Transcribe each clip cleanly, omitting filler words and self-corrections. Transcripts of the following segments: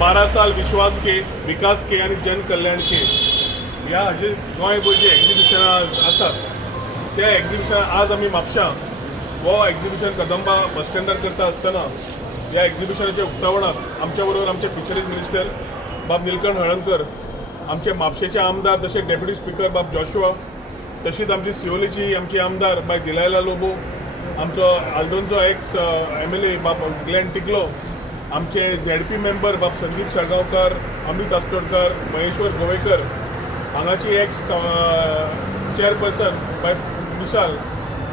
12 साल विश्वास के विकास के आणि जन कल्याण के ह्या जे गोंयभर जे एक्झिबिशनां आसात त्या एक्झिबिशन आज आमी म्हापशां वो एक्झिबिशन कदंबा बस स्टँडार करता आसतना ह्या एक्झिबिशनाच्या उक्तावणाक आमच्या बरोबर आमचे फिशरीज मिनिस्टर बाब नीलकंठ हळर्णकर, आमचे म्हापशेचे आमदार तशें डेप्युटी स्पीकर बाब जोशुआ, तशीच आमची सिओलीची आमची आमदार बाय दिलायला लोबो, आमचो आल्दोनचो एक्स MLA बाब ग्लेन टिकलो, आमचे ZP मेंबर बाब संदीप साळगांवकर, अमित आस्तोडकर, महेश्वर गोवेकर, हांगाची एक्स चेअरपर्सन बाय विशाल,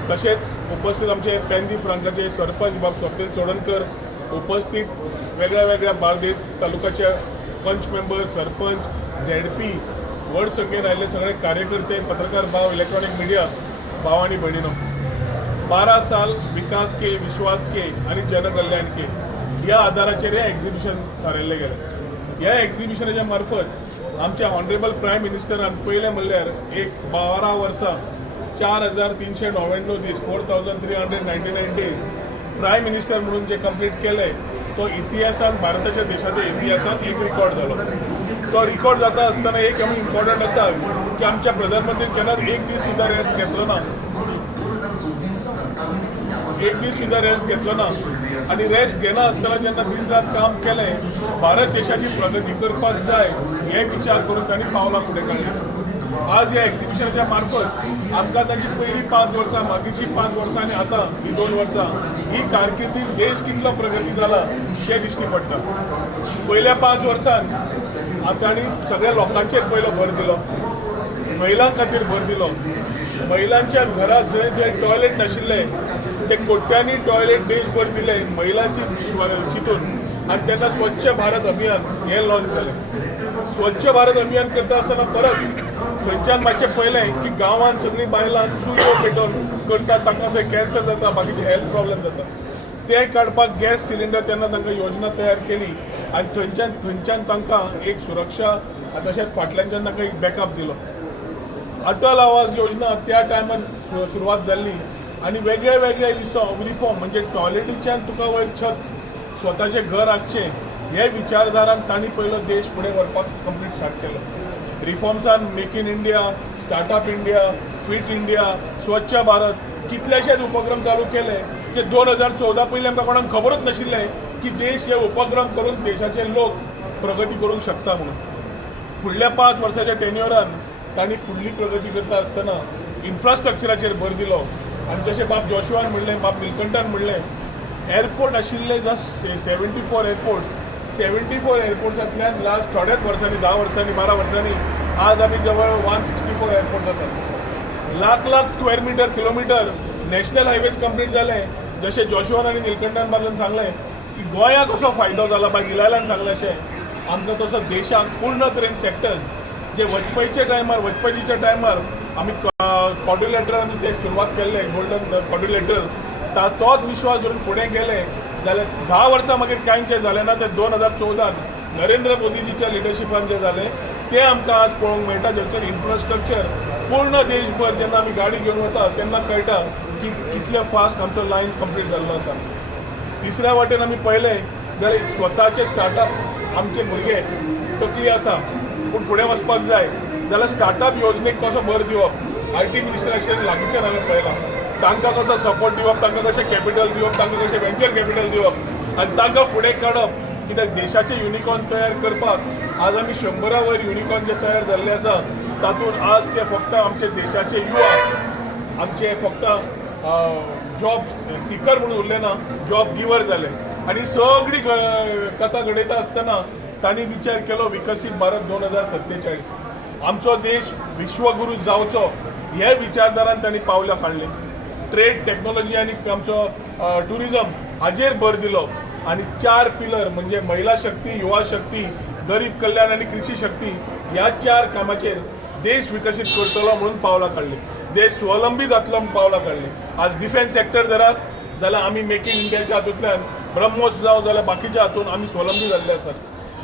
तशेंच उपस्थित आमचे पेंदी फ्रांकाचे सरपंच बाब स्वप्नील चोडणकर, उपस्थित वेगळ्या वेगळ्या बार्देस तालुक्याचे पंच मेंबर, सरपंच, ZP, व्हड संख्येन आयिल्ले सगळे कार्यकर्ते, पत्रकार भाव, इलेक्ट्रॉनिक मीडिया भाव आनी भयणीनो, 12 साल विकास के, विश्वास के आणि जनकल्याण के ह्या आधाराचेर हे एक्झिबिशन थारायल्लें गेलें. ह्या एक्झिबिशनाच्या मार्फत आमच्या ऑनरेबल प्रायम मिनिस्टरान पयलें म्हणल्यार एक 12 वर्सां 4399 दीस 4399 डेज प्रायम मिनिस्टर म्हणून जे कंप्लीट केले तो इतिहासान, भारताच्या देशाच्या इतिहासान एक रिकॉर्ड जालो. तो रिकॉर्ड जाता आसतना एक आमी इम्पॉर्टंट आसा की आमच्या प्रधानमंत्रीन केन्नाच एक दीस सुद्दां रेस्ट घेतलो ना, एक दीस सुद्दां रेस्ट घेतलो ना आणि रेस्ट घेना आसतना जेन्ना दीस रात काम केलें, भारत देशाची प्रगती करपाक जाय हे विचार करून तांणी पावलां फुडें काडलीं. आज ह्या एक्झिबिशनाच्या मार्फत आमकां तांची पयलीं 5 वर्सां, मागींची 5 वर्सां आनी आतां ही 2 वर्सां ही कारकिर्दीत देश कितलो प्रगती जाला तें दिश्टी पडटा. पयल्या 5 वर्सांत तांणी सगळ्या लोकांचेर पयलो भर दिलो, महिलां खातीर भर दिलो. महिलांच्या घरात जंय जंय टॉयलेट नाशिल्ले ते कोट्यांनी टॉयलेट देशभर दिले महिलांची चिंतून, आणि तेन्ना स्वच्छ भारत अभियान हें लॉन्च जालें. स्वच्छ भारत अभियान करता आसतना परत थंयच्यान मातशें पळयलें की गांवांत सगळीं बायलां चुल्यो पेटोवन करतात, तांकां थंय कॅन्सर जाता, बाकीचे हेल्थ प्रॉब्लेम जाता. ते काडपाक गॅस सिलिंडर तेन्ना तांकां योजना तयार केली आनी थंयच्यान तांकां एक सुरक्षा आनी तशेंच फाटल्यानच्यान तांकां एक बॅकअप दिलो. अटल आवाज योजना त्या टायमार सुरवात जाल्ली आणि वेगळे वेगळे रिफॉर्म म्हणजे टॉयलेटीच्यान तुका वयर छत, स्वताचें घर आसचें हे विचारधारान तांणी पयलो देश फुडें व्हरपाक कंप्लीट स्टार्ट केलो. रिफॉर्म्सान make in India, startup India, fit India, Swachh Bharat कितलेशेच उपक्रम चालू केले जे 2014 पयलीं आमकां कोणाक खबरूच नाशिल्ले की देश हे उपक्रम करून देशाचे लोक प्रगती करूंक शकता म्हणून. फुडल्या 5 वर्साच्या टेन्युअरान तांणी फुडली प्रगती करता आसतना इन्फ्रास्ट्रक्चराचेर भर दिलो. आनी जशें बाब जोशुआन म्हणलें, बाब नीलकंठान म्हणलें, एअरपोर्ट आशिल्ले जस्ट 74 एअरपोर्ट्स, 74 एअरपोर्ट्सांतल्यान लास्ट थोड्याच वर्सांनी, 10 वर्सांनी, 12 वर्सांनी आज आमी जवळ 164 एअरपोर्ट्स आसात. Lakh square metre, kilometre national highways complete जाले. जशें जोशुआन आनी नीलकंठान बाबल्यान सांगलें की गोंयाक कसो फायदो जाला, बाय दिलायलान सांगलें अशें आमकां तसो देशाक पूर्ण तरेन सेक्टर्स जे वचपायच्या टायमार, वचपाचीच्या टायमार आमी क्वाड्रिलॅटरल ते सुरवात केल्ले, गोल्डन क्वाड्रिलॅटरल, तोच विश्वास धरून फुडें गेले जाल्यार 10 वर्सां मागीर कांयचें जालें ना. ते 2014 नरेंद्र मोदीजीच्या लिडरशिपान जें जालें तें आमकां आज पळोवंक मेळटा. जेचेर इन्फ्रास्ट्रक्चर पूर्ण देशभर जेन्ना आमी गाडी घेवन वता तेन्ना कळटा की कितले फास्ट आमचो लायन कंप्लीट जाल्लो आसा. तिसऱ्या वाटेन आमी पळयलें जाल्यार स्वताचे स्टार्टअप आमचे भुरगे तकली आसा पूण फुडें वचपाक जाय जाल्यार स्टार्टअप योजनेक कसो भर दिवप, IT मिनिस्टराचेर लागींच्यान हांवें पळयलां. तांकां कसो सपोर्ट दिवप, तांकां कशें कॅपिटल दिवप, तांकां कशें वेंचर कॅपिटल दिवप आनी तांकां फुडें काडप. कित्याक देशाचे युनिकॉर्न तयार करपाक आज आमी 100 वयर युनिकॉर्न जे तयार जाल्ले आसा तातूंत आज ते फक्त आमचे देशाचे युवा, आमचे फक्त जॉब सिकर म्हणून उरले ना, जॉब गिवर जाले. आनी सगळी कथा घडयता आसतना तांणी विचार केलो विकसीत भारत 2047. आमचो देश विश्वगुरू जावचो हे विचारधारान तांणी पावलां काडलीं. ट्रेड, टेक्नॉलॉजी आनी आमचो टुरिजम हाजेर भर दिलो आनी 4 पिलर म्हणजे महिला शक्ती, युवा शक्ती, गरीब कल्याण आनी कृषी शक्ती ह्या 4 कामाचेर देश विकसीत करतलो म्हणून पावलां काडलीं. देश स्वलंबी जातलो म्हणून पावलां काडलीं. आज डिफेन्स सेक्टर धरात जाल्यार आमी मेक इन इंडियाच्या हातूंतल्यान, ब्रह्मोस जावं जाल्यार बाकीच्या हातूंत आमी स्वलंबी जाल्ले आसात.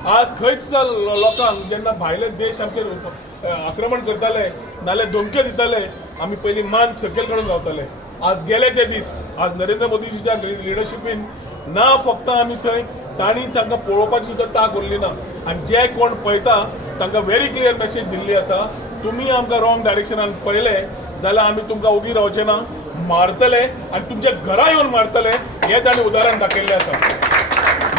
आज खंयच लोकांक जेन्ना भायले देश आमचेर आक्रमण करताले नाल्यार धमक्यो दिताले आमी पयलीं मान सकयल काडून रावताले. आज गेले ते दीस, आज नरेंद्र मोदीजीच्या लिडरशिपीन ना फक्त आमी थंय तांणी तांकां पळोवपाची सुद्दां ताक उरली ना आनी जे कोण पळयता तांकां व्हेरी क्लियर मेसेज दिल्ली आसा तुमी आमकां रॉंग डायरेक्शनान पळयले जाल्यार आमी तुमकां उगी रावचे ना मारतले आनी तुमच्या घरा येवन मारतले हें ताणें उदाहरण दाखयल्लें आसा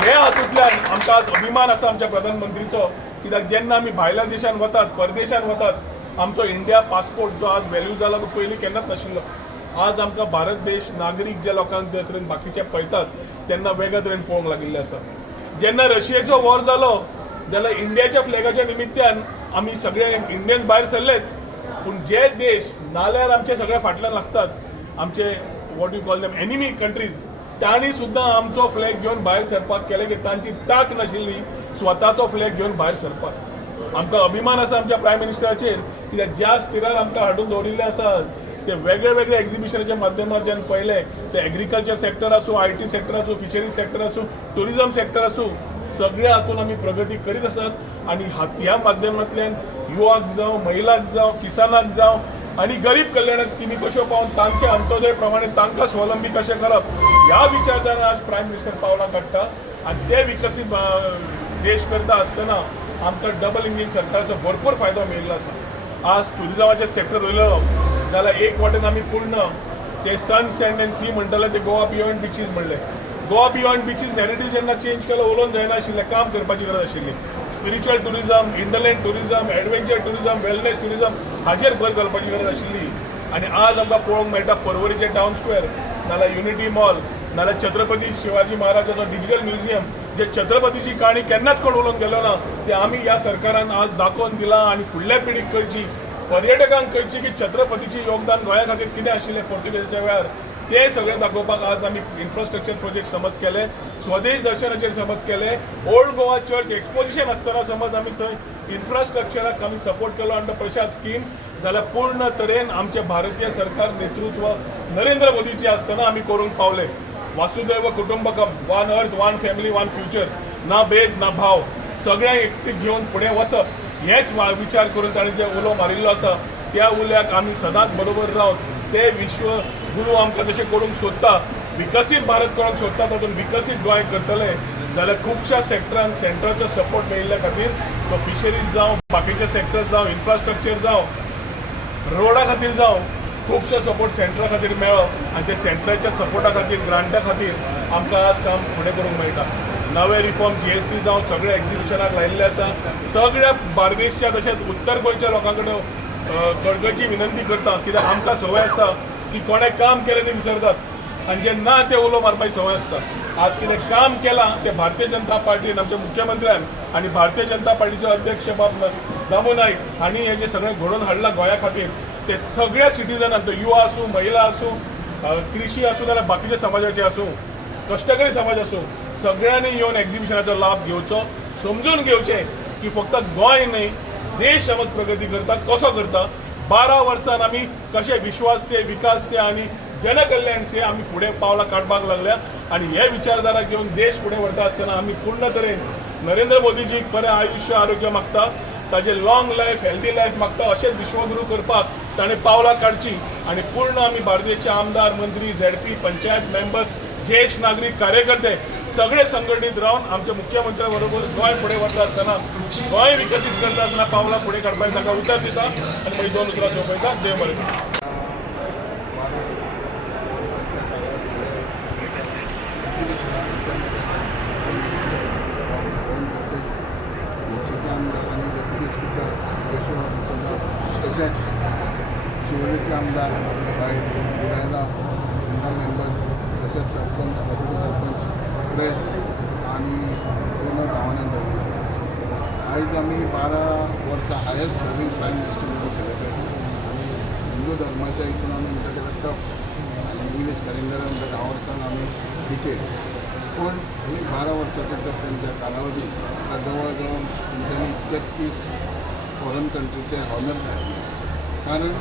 हे हातूंतल्यान आमकां आज अभिमान आसा आमच्या प्रधानमंत्रीचो कित्याक जेन्ना आमी भायल्या देशांत वतात परदेशांत वतात आमचो इंडिया पासपोर्ट जो आज व्हॅल्यू जाला तो पयलीं केन्नाच नाशिल्लो आज आमकां भारत देश नागरीक जे लोकांक जे तरेन बाकीचे पळयतात तेन्ना वेगळ्या तरेन पळोवंक लागिल्ले आसा जेन्ना रशियेचो वॉर जालो जाल्यार इंडियाच्या फ्लॅगाच्या निमित्यान आमी सगळे इंडियन भायर सरलेच पूण जे देश नाल्यार आमचे सगळे फाटल्यान आसतात आमचे what you call them enemy countries तांणी सुद्दां आमचो फ्लॅग घेवन भायर सरपाक केलें की तांची ताक नाशिल्ली स्वताचो फ्लॅग घेवन भायर सरपाक आमकां अभिमान आसा आमच्या प्रायम मिनिस्टराचेर कित्याक ज्या स्थिरार आमकां हाडून दवरिल्ले आसा ते वेगळे वेगळे एक्झिबिशनाच्या माध्यमांतल्यान पळयले ते एग्रीकल्चर सेक्टर आसूं IT सेक्टर आसूं फिशरीज सेक्टर आसूं टुरिजम सेक्टर आसूं सगळ्या हातून आमी प्रगती करीत आसात आनी ह्या माध्यमांतल्यान युवाक जावं महिलाक जावं किसानाक जावं आनी गरीब कल्याणक स्किमी कश्यो पावन तांच्या अंत्योदय प्रमाणे तांकां स्वावलंबी कशें करप ह्या विचारधारान आज प्रायम मिनिस्टर पावलां काडटा आनी ते विकसीत देश करता आसतना आमकां डबल इंजीन सरकाराचो भरपूर फायदो मेळिल्लो आसा आज टुरिजमाचें सेक्टर उरलेलो जाल्यार एक वाटेन आमी पूर्ण जे सन सँड एंड सी म्हणटाले ते गोवा बियॉन्ड बिचीस म्हणले गोवा बियॉन्ड बिचीस नॅरेटिव्ह जेन्ना चेंज केलो उलोवन जायना आशिल्लें काम करपाची गरज आशिल्ली spiritual tourism inland tourism adventure tourism wellness tourism हाचेर भर घालपाची गरज आशिल्ली आनी आज आमकां पळोवंक मेळटा पर्वरीचे टावन स्क्वेअर नाल्यार युनिटी मॉल नाल्यार छत्रपती शिवाजी महाराजाचो डिजिटल म्युझियम जे छत्रपतीची काणी केन्नाच कोण उलोवन गेलो ना ते आमी ह्या सरकारान आज दाखोवन दिलां आनी फुडल्या पिढीक कळची पर्यटकांक कळची की छत्रपतीचे योगदान गोंया खातीर कितें आशिल्लें पोर्तुगेजाच्या वेळार ते सगळें दाखोवपाक आज आमी इन्फ्रास्ट्रक्चर प्रोजेक्ट समज केले स्वदेश दर्शनाचेर समज केले ओल्ड गोवा चर्च एक्सपोजिशन आसतना समज आमी थंय इन्फ्रास्ट्रक्चराक आमी सपोर्ट केलो अंडर प्रसाद स्कीम जाल्यार पूर्ण तरेन आमचे भारतीय सरकार नेतृत्व नरेंद्र मोदीचे आसतना आमी करूंक पावले वासुदैव कुटुंबकम one earth one family one future ना भेद ना भाव सगळ्यांक एकटीक घेवन फुडें वचप हेच विचार करून ताणें जे उलो मारिल्लो आसा त्या उल्याक आमी सदांच बरोबर रावन ते विश्व गुरू आमकां जशें करूंक सोदता विकसीत भारत करूंक सोदता तातूंत विकसीत गोंय करतले जाल्यार खुबश्या सेक्टरान सेंटराचो सपोर्ट मेळिल्ल्या खातीर तो फिशरीज जावं बाकीचे सेक्टर्स जावं इन्फ्रास्ट्रक्चर जावं रोडा खातीर जावं खुबसो सपोर्ट सेंटरा खातीर मेळ्ळो आनी ते सेंटराच्या सपोर्टा खातीर ग्रांटा खातीर आमकां आज काम फुडें करूंक मेळटा नवे रिफॉर्म GST जावं सगळे एक्झिबिशनाक लायिल्ले आसा सगळ्या बार्देशच्या तशेंच उत्तर गोंयच्या लोकां कडेन कळकळीची विनंती करता कित्याक आमकां संवय आसता की कोणें काम केलें ते विसरतात आनी जे ना ते उलो मारपाची संवय आसता आज कितें काम केलां ते भारतीय जनता पार्टीन आमच्या मुख्यमंत्र्यान आनी भारतीय जनता पार्टीचो अध्यक्ष बाब दामू नायक हांणी हें जें सगळें घडोवन हाडलां गोंया खातीर ते सगळ्या सिटिजनांक तो युवा आसूं महिला आसूं कृषी आसूं नाल्यार बाकीच्या समाजाचे आसूं कश्टकरी समाज आसूं सगळ्यांनी येवन एक्झिबिशनाचो लाभ घेवचो समजून घेवचें की फक्त गोंय न्हय देश समज प्रगती करता कसो करता 12 वर्सान आमी कशे विश्वास से विकास से आनी जनकल्याण से आमी फुडें पावलां काडपाक लागल्या आनी हे विचारधारा घेवन देश फुडें व्हरता आसतना आमी पूर्ण तरेन नरेंद्र मोदीजीक बरें आयुश्य आरोग्य मागता ताजे लॉंग लायफ हेल्दी लायफ मागता अशेंच विश्वगुरू करपाक ताणें पावलां काडची आनी पूर्ण आमी बार्देशचे आमदार मंत्री ZP पंचायत मेंबर ज्येष्ठ नागरीक कार्यकर्ते सगळे संघटीत रावन आमच्या मुख्यमंत्र्या बरोबर गोंय फुडें व्हरता आसतना गोंय विकसीत करता आसतना पावलां फुडें काडपाक ताका उतर दिता आनी मागीर 2 उतरां सोंपयता देव बरें तशेंच शिवोलेचे आमदार बुडायला मेंबर तशेंच सरपंच डेप्युटी सरपंच प्रेस आनी पूर्ण गांवांनी आयज आमी 12 वर्सां हायस्ट सर्वींग प्रायम मिनिस्टर म्हणून सेलिब्रेट आनी हिंदू धर्माच्या हितून आमी म्हणटा तेका टप आनी इंग्लीश कॅलेंडरान म्हणटा 10 वर्सान आमी डिकेड पूण ही 12 वर्सांच्या तेंच्या कालावधी जवळ जवळ तेंच्यांनी 33 फॉरेन कंट्रीचे हॉनर्स घातले कारण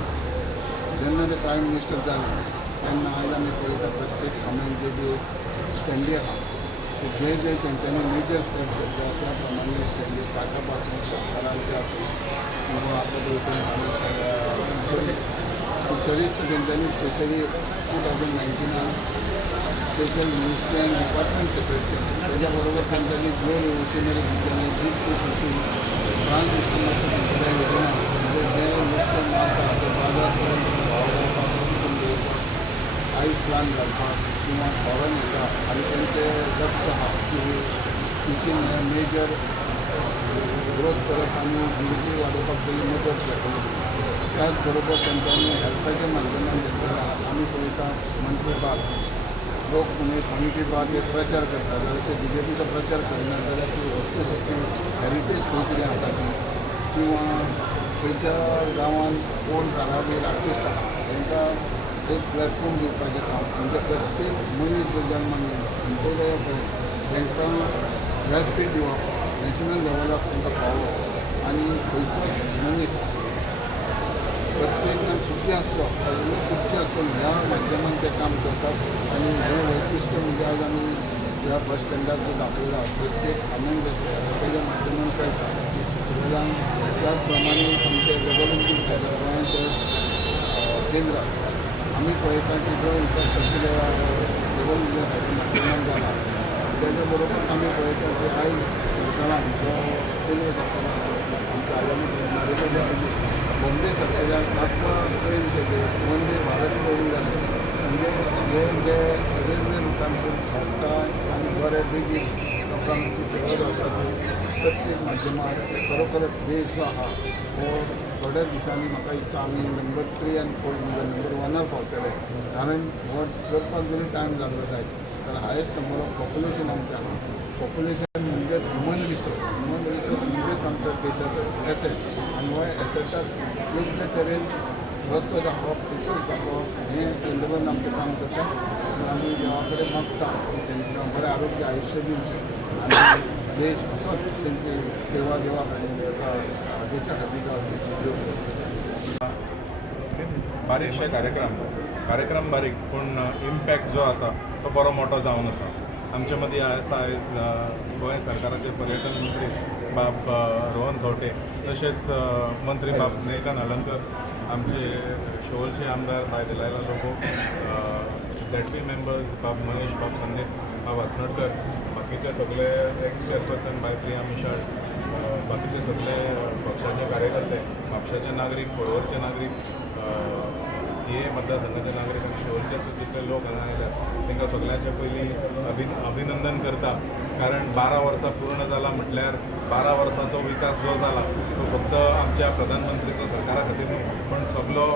जेन्ना ते प्रायम मिनिस्टर जाले तेन्ना आज आमी पळयता प्रत्येक हांवें जे स्टँडी आहा जे तेंच्यांनी मेजर स्टेप्स घेतल्या त्या प्रमाणे स्टँडी स्टार्टअप पासून सरकारांचे आसूं किंवा आतां फिशरीज तेंच्यांनी specially 2019 special ministry and department secretary त्याच्याबरोबर त्यांच्यानी ग्लो रिव्होल्युशनरी त्यांनी ड्रीप सी फिशिंग ट्रान्समिशनची संप्रदाय योजना म्हणजे जे नुसतं मारता ते बाजारपर्यंत आईस प्लांट घालपाक किंवा फॉरन येता आणि त्यांचे लक्ष आहा की फिशींग हे मेजर ग्रोथ करप आणि GDP वाडोवपाक तेजी मदत जातली. त्याचबरोबर त्यांच्यानी हेल्थाच्या माध्यमांत घेतलेला आम्ही पळयता मन की बात लोक मन की बात हे प्रचार करता जाल्यार ते BJPचो प्रचार करिना जाल्यार ती वस्तुस्थिती हेरिटेज खंय कितें आसा ती किंवा खंयच्या गांवांत कोण थारावीक आर्टिस्ट आसा तांकां एक प्लॅटफॉर्म दिवपाचें काम म्हणजे प्रत्येक मनीस जो जल्माक येयला तें तांकां व्यासपीठ दिवप नॅशनल लेवलाक तांकां पावोवप आनी खंयचोच मनीस प्रत्येक जाण सुखी आसचो दुख्खी आसचो ह्या माध्यमांत ते काम करतात आनी हें वैशिश्ट्य म्हणजे आज आमी ह्या बस स्टँडार जो दाखयला प्रत्येक आनंद तेज्या माध्यमांत कळटा शिकलेल्यांक त्याच प्रमाणे आमचे डेव्हलपमेंट गोंयांत केंद्र आमी पळयता की जो इन्फ्रास्ट्रक्चर डेव्हलपमेंटाच्या माध्यमांत जाला त्याच्या बरोबर आमी पळयता की आयज सरकारान जो केंद्र सरकारान आमच्या आगामी नरेंद्र मोदी बॉम्बे सरकारान आत्मा ट्रेन केले वंदे भारत ट्रेन जाले म्हणजे हे जे रेल्वे रुटांसून संस्था आनी बरे बेगीन लोकांची सेवा जावपाची प्रत्येक माध्यमांत खरोखरच देश जो आहा हो थोड्या दिसांनी म्हाका दिसता आमी नंबर 3 आनी 4 म्हणजे नंबर 1 पावतले कारण हो करपाक जरी टायम जाल्लो जायत तर हायस्ट नंबर ऑफ पॉप्युलेशन आमचें आहा पॉप्युलेशन म्हणजे ह्युमन रिसोर्स म्हणजेच आमच्या देशाचो एसेट आनी हो एसेटाक योग्य तरेन रस्तो दाखोवप रिसोर्स दाखोवप हें केंद्रान आमचें काम करता आमी देवा कडेन मागता की तांकां बरें आरोग्य आयुश्य दिवचें आनी देश असोच तेंची सेवा दिवप आनी देशा खातीर जावचें. बारीकशे कार्यक्रम बारीक पूण इम्पॅक्ट जो आसा तो बरो मोठो जावन आसा. आमचे मदीं आसा आयज गोंय सरकाराचे पर्यटन मंत्री बाब रोहन खंवटे तशेंच मंत्री बाब निलेकांत हळर्णकर आमचे शिवोलचे आमदार बाय दिलायला लोबो ZP मेंबर्स बाब महेश बाब संदीप बाब अस्नोडकर बाकीचे सगळे x chairperson bye Priya Mishal बाकीचे सगळे पक्षाचे कार्यकर्ते म्हापशाचे नागरीक पळवरचे नागरीक हे मतदारसंघाचे नागरीक आनी शिवोलचे जितले लोक हांगा आयल्यात तांकां सगळ्यांचे पयलीं अभिनंदन करता कारण 12 वर्सां पूर्ण जाला म्हटल्यार 12 वर्सांचो विकास जो जाला तो फक्त आमच्या प्रधानमंत्रीचो सरकारा खातीर न्हू पण सगळो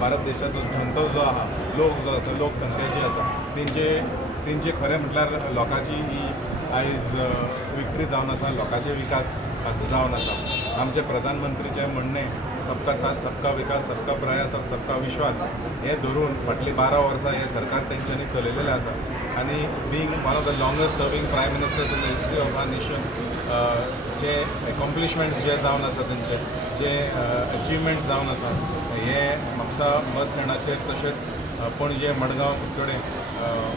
भारत देशाचो जनतो जो आहा लोक जो आसा लोकसंख्या जी आसा तेंचे खरें म्हटल्यार लोकांची ही आयज विक्री जावन आसा लोकांचे विकास जावन आसा. आमचे प्रधानमंत्रीचें म्हणणें सबका साथ सबका विकास सबका प्रयास और सबका विश्वास हे धरून फाटली 12 वर्सां हे सरकार तेंच्यांनी चलयलेलें आसा आनी being one of the longest serving prime ministers in the history of our nation जे एकॉम्प्लिशमेंट्स जे जावन आसा तेंचे जे अचिवमेंट्स जावन आसा हे म्हापसा बस स्टँडाचेर तशेंच पणजे मडगांव कुडचडे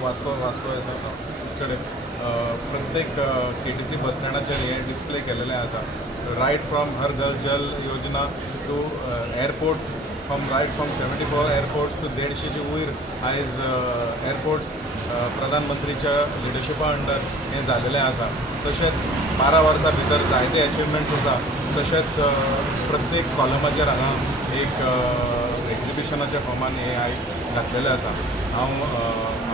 वास्को कुडचडे प्रत्येक KTC बस स्टँडाचेर हे डिस्प्ले केलेलें आसा. Right from her Ghar Jal Yojana to airport right from 74 airports to 150चे वयर आयज एअरपोर्ट्स प्रधानमंत्रीच्या लिडरशिपा अंडर हें जालेलें आसा. तशेंच 12 वर्सां भितर जायते अचिवमेंट्स आसा. तशेंच प्रत्येक कॉलमाचेर हांगा एक एक्झिबिशनाच्या फॉर्मान हे आयज घातलेलें आसा. हांव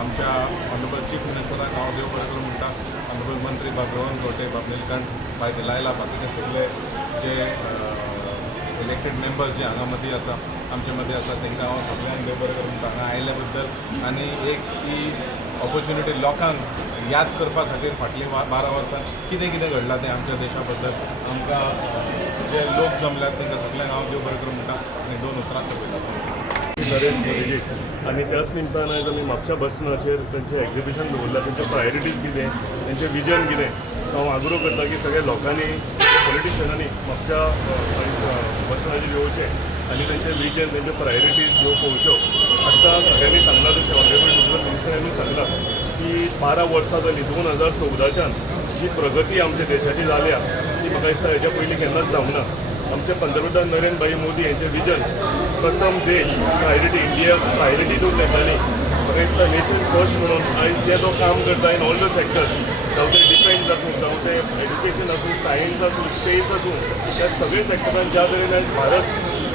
आमच्या ऑनरेबल चीफ मिनिस्टराक हांव देव बरें करूं म्हणटा. ऑनरेबल मंत्री बाब रोहन खंवटे बाब निलेकांत बाय दिलायला बाकीचे सगळे जे इलेक्टेड मेंबर्स जे हांगा मदीं आसा आमचे मदीं आसा तांकां हांव सगळ्यांक देव बरें करूं म्हणटा हांगा आयिल्ल्या बद्दल आनी एक ही ऑपॉर्च्युनिटी लोकांक याद करपा खातीर फाटलीं 12 वर्सां कितें घडलां तें आमच्या देशा बद्दल आमकां जे लोक जमल्यात तांकां सगळ्यांक हांव देव बरें करूं म्हणटा आनी 2 उतरां सोंपयता. आणि त्याच निमतान आयज आमी म्हापशा बस स्टँडाचेर तेंचें एक्झिबिशन दवरलां तेंचे प्रायोरिटीज कितें तेंचें विजन कितें सो हांव आग्रो करता की सगळ्या लोकांनी पॉलिटिशियनांनी म्हापशा बस स्टँडाचेर येवचें आनी तेंचे विजन तेंचे प्रायोरिटीज ह्यो पळोवच्यो. आतां सगळ्यांनी सांगलां तशें ऑनरेबल रुरल मिनिस्टरांनी सांगलां की 12 वर्सां जालीं 2014च्यान जी प्रगती आमच्या देशाची जाल्या ती म्हाका दिसता हेच्या पयलीं केन्नाच जावंक ना. आमचे पंतप्रधान नरेंद्र भाई मोदी यांचे विजन प्रथम देश प्रायोरिटी इंडिया प्रायोरिटी दिवन तेंच्यांनी म्हाका दिसता नेशन फर्स्ट म्हणून आयज जे तो काम करता इन ऑल द सेक्टर्स, जावं ते डिफेन्स आसूं, जावं ते एज्युकेशन आसूं, सायन्स आसूं, स्पेस आसूं, त्या सगळे सेक्टरान ज्या तरेन आयज भारत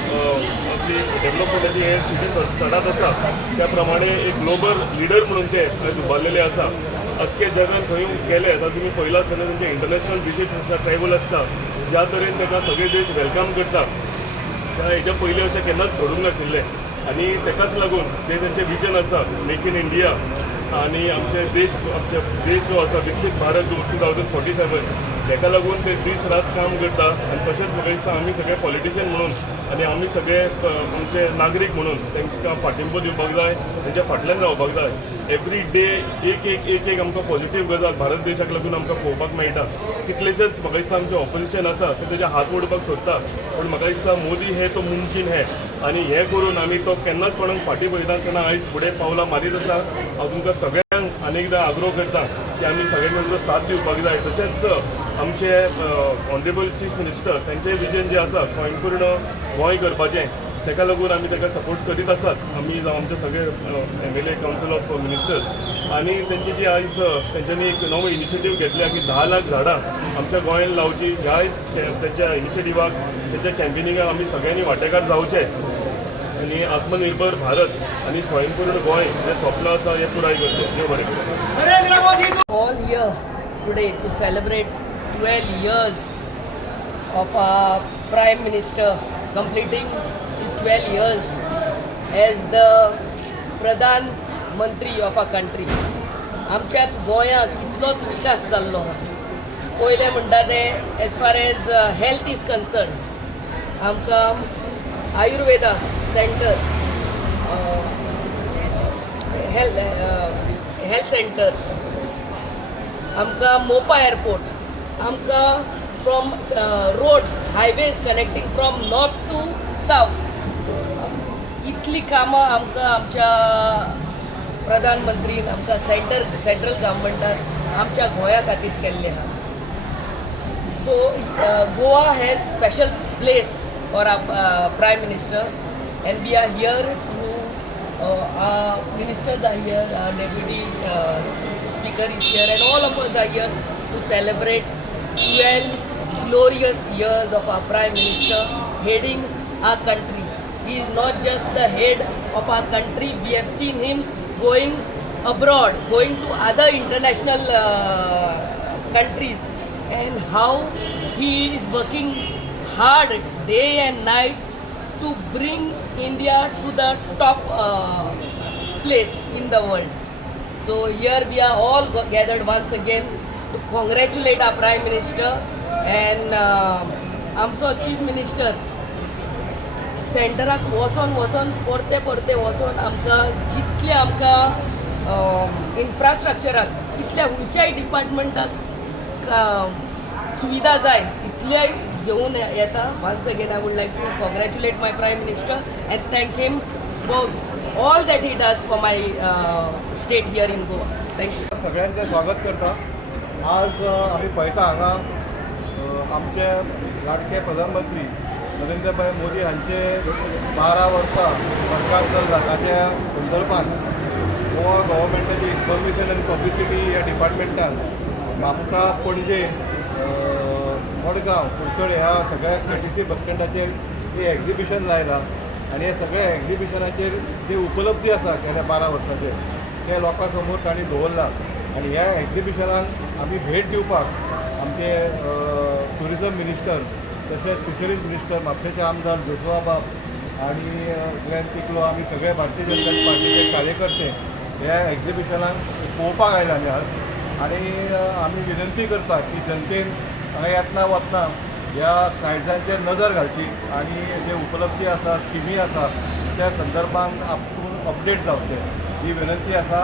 आपली डेव्हलपमेंटाची हे सिटी चढत आसा त्या प्रमाणे एक ग्लोबल लिडर म्हणून ते आयज उबारलेले आसा. अख्खे जगान खंय गेले आतां तुमी पयला आसतना तेंचे इंटरनॅशनल विजीट आसता, ट्रॅव्हल आसता, ज्या तरेन ताका सगळे देश वेलकम करता त्या हेच्या पयलीं अशें केन्नाच घडूंक नाशिल्लें. आनी ताकाच लागून ते तेंचें विजन आसा मेक इन इंडिया आनी आमचे देश जो आसा विकसीत भारत 2047 ताका लागून ते दीस रात काम करता. आनी तशेंच म्हाका दिसता आमी सगळे पॉलिटिशियन म्हणून आनी आमी सगळे आमचे नागरीक म्हणून तांकां फाटिंबो दिवपाक जाय, तांच्या फाटल्यान रावपाक जाय. एवरी डे एक आमकां पॉझिटीव गजाल भारत देशाक लागून आमकां पळोवपाक मेळटा. कितलेशेच म्हाका दिसता आमचे ऑपोजिशन आसा ते तेजे हात ओडपाक सोदता, पूण म्हाका दिसता मोदी हे तो मुमकीन हे आनी हें करून आमी तो केन्नाच कोणाक फाटीं पळयता आसतना आयज फुडें पावलां मारीत आसा. हांव तुमकां सगळ्यांक अनेकदां आग्रो करता की आमी सगळ्यांनी तुमचो साथ दिवपाक जाय. तशेंच आमचे ऑनरेबल चीफ मिनिस्टर तांचें विजन जें आसा स्वयंपूर्ण गोंय करपाचें ताका लागून आमी ताका सपोर्ट करीत आसात. आमी जावं आमचे सगळे MLA कावन्सिल ऑफ मिनिस्टर्स आनी तेंची जी आयज तेंच्यांनी एक नवो इनिशिएटीव घेतल्या की 10 लाख झाडां आमच्या गोंयांत लावची. ह्या तेंच्या इनिशिएटिवाक तेंच्या कॅम्पेनिंगाक आमी सगळ्यांनी वांटेकार जावचे आनी आत्मनिर्भर भारत आनी स्वयंपूर्ण गोंय जें स्वप्न आसा हें पुराय करचें. देव बरें करूं. All here today to celebrate 12 years of our Prime Minister completing his 12 years as the Pradhan Mantri of our country. आमच्याच गोंयांत कितलोच विकास जाल्लो. पयलें म्हणटा तें as far as health is concern आमकां आयुर्वेदा सेंटर, हेल्थ सेंटर, आमकां मोपा एअरपोर्ट, आमकां from roads highways connecting from north to south, इतली कामां आमकां आमच्या प्रधानमंत्रीन आमकां सेंट्रल गव्हर्मेंटान आमच्या गोंया खातीर केल्लें आहा. So Goa has special place for our prime minister and we are here to our ministers are here, our deputy speaker is here, and all of us are here to celebrate 12 glorious years of our Prime Minister heading our country. He is not just the head of our country, we have seen him going abroad, going to other international countries, and how he is working hard day and night to bring India to the top place in the world. So here we are all gathered once again to congratulate our Prime Minister and आमचो Chief Minister सेंटराक वचोन परते वचोन आमकां जितले आमकां इन्फ्रास्ट्रक्चराक कितल्या खंयच्याय डिपार्टमेंटाक सुविधा जाय तितलेय घेऊन येता. Once again I would like to congratulate my Prime Minister and thank him for all that he does for my state here in Goa. Thank you. सगळ्यांचे स्वागत करता. आज आमी पळयता हांगा आमचे लाडके प्रधानमंत्री नरेंद्रभाई मोदी हांचे 12 वर्सां सरकार चल्ला ताच्या संदर्भान गोवा गव्हर्मेंटाची इन्फॉर्मेशन आनी पब्लिसिटी ह्या डिपार्टमेंटान म्हापसा, पणजे, मडगांव, कुडचड ह्या सगळ्या KTC बस स्टँडाचेर हे एक्झिबिशन लायलां आनी हे सगळ्या एक्झिबिशनाचेर जे उपलब्धी आसा गेल्या 12 वर्सांचेर ते लोकां समोर तांणी दवरला. आनी ह्या एक्झिबिशनाक आमी भेट दिवपाक आमचे ट्युरिजम मिनिस्टर तशेंच फिशरीज मिनिस्टर म्हापशेचे आमदार जोशुआ बाब आनी ग्रॅन पिकलो आमी सगळे भारतीय जनता पार्टीचे कार्यकर्ते ह्या एक्झिबिशनाक पळोवपाक आयला आमी आज. आनी आमी विनंती करता की जनतेन हांगा येतना वतना ह्या स्लायड्सांचेर नजर घालची आनी जे उपलब्धी आसा, स्किमी आसा त्या संदर्भान आपूण अपडेट जावचे ही विनंती आसा.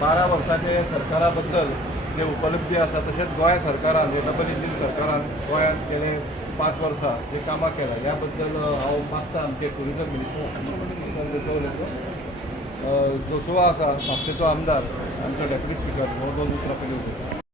12 वर्सांचे सरकारा बद्दल जे उपलब्धी आसा तशेंच गोंय सरकारान डबल इंजीन सरकारान गोंयांत गेले 5 वर्सां जे कामां केलां ह्या बद्दल हांव मागता आमचे ट्युरिजम मिनिस्टर जोशुआ आसा म्हापशेचो आमदार आमचो डेप्युटी स्पिकर 2 उतरां पयली